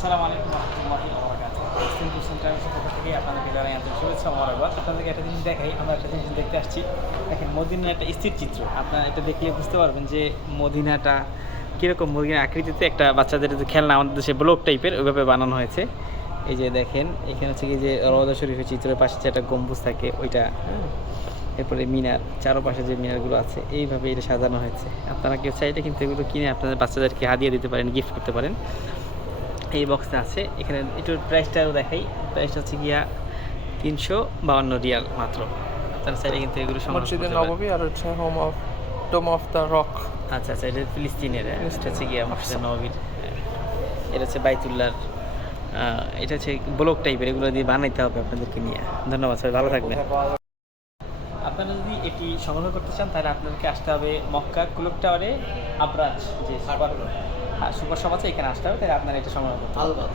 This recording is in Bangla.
আসসালামু আলাইকুম রহমতুল্লাহি ওয়া বারাকাতুহু। ইসলামিক সেন্টারের পক্ষ থেকে আপনাদেরকে জানাই আন্তরিক শুভেচ্ছা ও মোবারকবাদ। আপনাদেরকে একটা জিনিস দেখাই, আমরা একটা জিনিস দেখতে আসছি। দেখেন মদিনার একটা স্থির চিত্র। আপনারা এটা দেখলে বুঝতে পারবেন যে মদিনাটা কীরকম, মদিনার আকৃতিতে একটা বাচ্চাদের যে খেলনা আমাদের দেশে ব্লক টাইপের ওইভাবে বানানো হয়েছে। এই যে দেখেন এখানে হচ্ছে কি যে রওজা শরীফের চিত্রের পাশে যে একটা গম্বুজ থাকে ওইটা, এরপরে মিনার, চারপাশে যে মিনারগুলো আছে এইভাবে এটা সাজানো হয়েছে। আপনারা কেউ চাইলে কিন্তু এগুলো কিনে আপনাদের বাচ্চাদেরকে হাদিয়া দিতে পারেন, গিফট করতে পারেন। এই বক্সটা আছে এখানে, এটার প্রাইসটাও দেখাই। প্রাইসটা হচ্ছে গিয়া 352 রিয়াল মাত্র। আপনারা চাইলে কিন্তু এগুলো সংগ্রহ করতে মসজিদে পারেন। নববী আর হচ্ছে ডোম অফ দ্য রক। আচ্ছা আচ্ছা, এটা ফিলিস্তিনের, এটা হচ্ছে গিয়া মসজিদে নববীর। এটা হচ্ছে বাইতুল্লাহর। এটা হচ্ছে ব্লক টাইপের, এগুলো দিয়ে বানাইতে হবে আপনাদেরকে নিয়ে। ধন্যবাদ, সবাই ভালো থাকবেন। আপনারা যদি এটি সংগ্রহ করতে চান তাহলে আপনাদেরকে আসতে হবে মক্কা কুলুক টাওয়ারে আবরাজ যে সুপার শপ আছে, এখানে আসতে হবে, তাহলে আপনারা এটা সংগ্রহ করতে পারবেন।